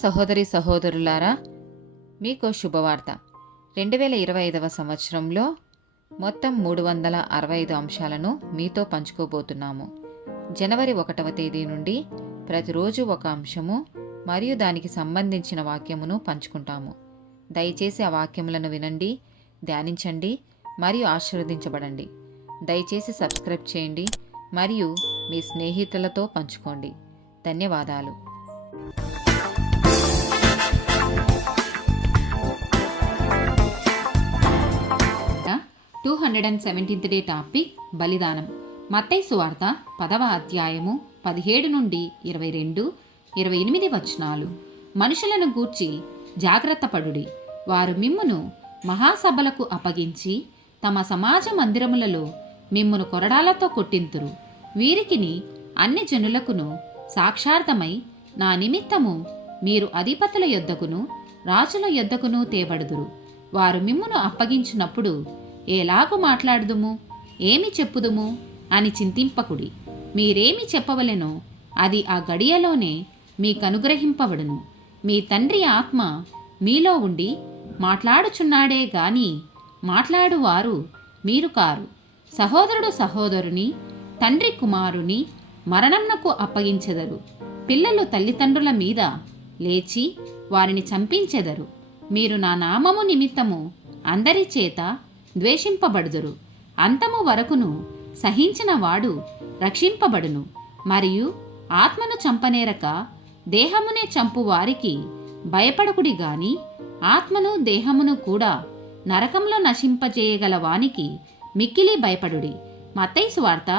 సహోదరి సహోదరులారా, మీకు శుభవార్త. 2025 సంవత్సరంలో మొత్తం 365 అంశాలను మీతో పంచుకోబోతున్నాము. జనవరి 1వ తేదీ నుండి ప్రతిరోజు ఒక అంశము మరియు దానికి సంబంధించిన వాక్యమును పంచుకుంటాము. దయచేసి ఆ వాక్యములను వినండి, ధ్యానించండి మరియు ఆశీర్వదించబడండి. దయచేసి సబ్స్క్రైబ్ చేయండి మరియు మీ స్నేహితులతో పంచుకోండి. ధన్యవాదాలు. 217th డే టాపిక్ బలిదానం. మత్తయి సువార్త 10వ అధ్యాయము 17 నుండి 22, 28 వచనాలు. మనుషులను గూర్చి జాగ్రత్త పడుడి, వారు మిమ్మును మహాసభలకు అప్పగించి తమ సమాజ మందిరములలో మిమ్మును కొరడాలతో కొట్టింతురు. వీరికిని అన్ని జనులకును సాక్షార్థమై నా నిమిత్తము మీరు అధిపతుల యొద్దకును రాజుల యొద్దకును తేబడుదురు. వారు మిమ్మును అప్పగించినప్పుడు ఎలాగు మాట్లాడుదుము, ఏమి చెప్పుదుము అని చింతింపకుడి. మీరేమి చెప్పవలెనో అది ఆ గడియలోనే మీకనుగ్రహింపబడును. మీ తండ్రి ఆత్మ మీలో ఉండి మాట్లాడుచున్నాడే గాని మాట్లాడువారు మీరు కారు. సహోదరుడు సహోదరుని, తండ్రి కుమారుని మరణంనకు అప్పగించెదరు. పిల్లలు తల్లిదండ్రుల మీద లేచి వారిని చంపించెదరు. మీరు నా నామము నిమిత్తము అందరి చేత ద్వేషింపబడుదురు. అంతము వరకును సహించిన వాడు రక్షింపబడును. మరియు ఆత్మను చంపనేరక దేహమునే చంపు వారికి భయపడకుడి గాని ఆత్మను దేహమును కూడా నరకంలో నశింపజేయగల వానికి మిక్కిలి భయపడుడి. మత్తయి సువార్త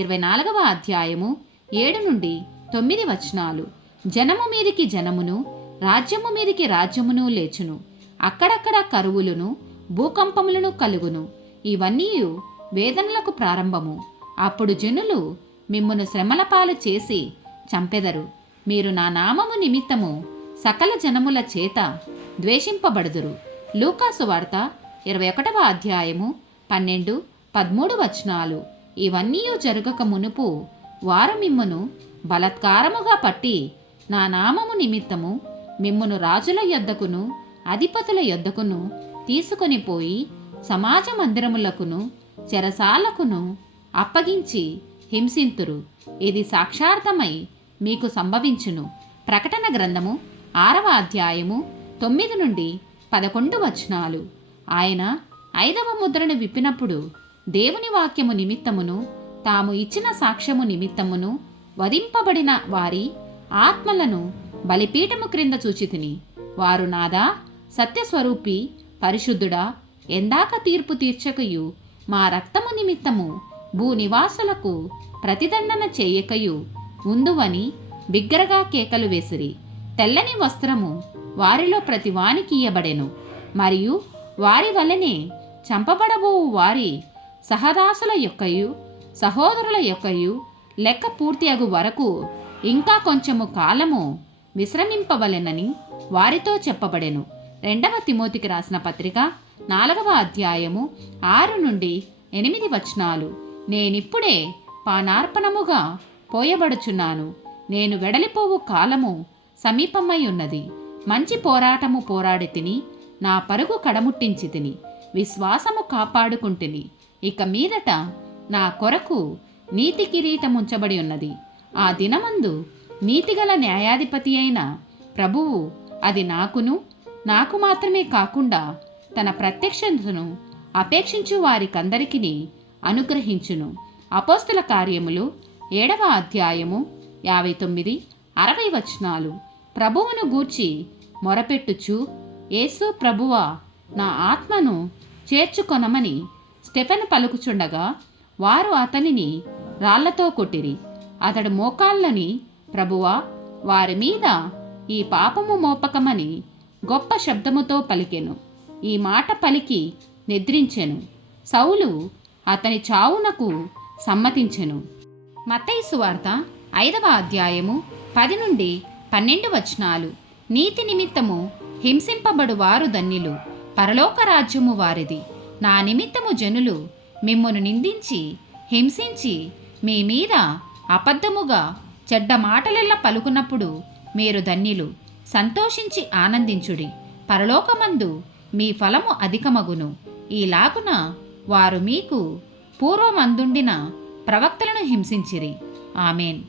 24వ అధ్యాయము 7 నుండి 9 వచనాలు. జనము మీదికి జనమును, రాజ్యము మీదికి రాజ్యమును లేచును. అక్కడక్కడ కరువులను భూకంపములను కలుగును. ఇవన్నీ వేదనలకు ప్రారంభము. అప్పుడు జనులు మిమ్మును శ్రమల పాలు చేసి చంపెదరు. మీరు నా నామము నిమిత్తము సకల జనముల చేత ద్వేషింపబడుదురు. లూకా సువార్త 21వ అధ్యాయము 12, 13 వచనాలు. ఇవన్నీ జరగక మునుపు వారు మిమ్మును బలత్కారముగా పట్టి నా నామము నిమిత్తము మిమ్మును రాజుల యొద్దకును అధిపతుల యొద్దకును తీసుకొని పోయి సమాజ మందిరములకును చెరసాలకును అప్పగించి హింసింతురు. ఇది సాక్షార్థమై మీకు సంభవించును. ప్రకటన గ్రంథము 6వ అధ్యాయము 9 నుండి 11 వచనాలు. ఆయన 5వ ముద్రను విప్పినప్పుడు దేవుని వాక్యము నిమిత్తమును తాము ఇచ్చిన సాక్ష్యము నిమిత్తమును వధింపబడిన వారి ఆత్మలను బలిపీఠము క్రింద చూచితిని. వారు నాదా, సత్యస్వరూపి, పరిశుద్ధుడా, ఎందాక తీర్పు తీర్చకయు మా రక్తము నిమిత్తము భూనివాసులకు ప్రతిదండన చేయకయు ఉందువని బిగ్గరగా కేకలు వేసిరి. తెల్లని వస్త్రము వారిలో ప్రతి వానికి ఇయ్యబడెను. మరియు వారి వలనే చంపబడబోవు వారి సహదాసుల యొక్కయు సహోదరుల యొక్కయు లెక్క పూర్తి అగు వరకు ఇంకా కొంచెము కాలము విశ్రమింపవలెనని వారితో చెప్పబడెను. 2వ తిమోతికి రాసిన పత్రిక 4వ అధ్యాయము 6 నుండి 8 వచనాలు. నేనిప్పుడే పానార్పణముగా పోయబడుచున్నాను. నేను వెడలిపోవు కాలము సమీపమై ఉన్నది. మంచి పోరాటము పోరాడి తిని నా పరుగు కడముట్టించి తిని విశ్వాసము కాపాడుకుంటుని. ఇక మీదట నా కొరకు నీతి కిరీటముంచబడి ఉన్నది. ఆ దినమందు నీతిగల న్యాయాధిపతి అయిన ప్రభువు అది నాకు మాత్రమే కాకుండా తన ప్రత్యక్షతను అపేక్షించు వారికందరికీ అనుగ్రహించును. అపోస్తుల కార్యములు 7వ అధ్యాయము 59, 60 వచనాలు. ప్రభువును గూర్చి మొరపెట్టుచు, యేసు ప్రభువా, నా ఆత్మను చేర్చుకొనమని స్టెఫెను పలుకుచుండగా వారు అతనిని రాళ్లతో కొట్టిరి. అతడు మోకాళ్ళని, ప్రభువా, వారి మీద ఈ పాపము మోపకమని గొప్ప శబ్దముతో పలికెను. ఈ మాట పలికి నిద్రించెను. సౌలు అతని చావునకు సమ్మతించెను. మత్తయి సువార్త 5వ అధ్యాయము 10 నుండి 12 వచనాలు. నీతి నిమిత్తము హింసింపబడు వారు ధన్యులు, పరలోక రాజ్యము వారిది. నా నిమిత్తము జనులు మిమ్మును నిందించి హింసించి మీ మీద అబద్ధముగా చెడ్డ మాటలెల్ల పలుకున్నప్పుడు మీరు ధన్యులు. సంతోషించి ఆనందించుడి, పరలోకమందు మీ ఫలము అధికమగును. ఈలాగున వారు మీకు పూర్వమందుండిన ప్రవక్తలను హింసించిరి. ఆమెన్.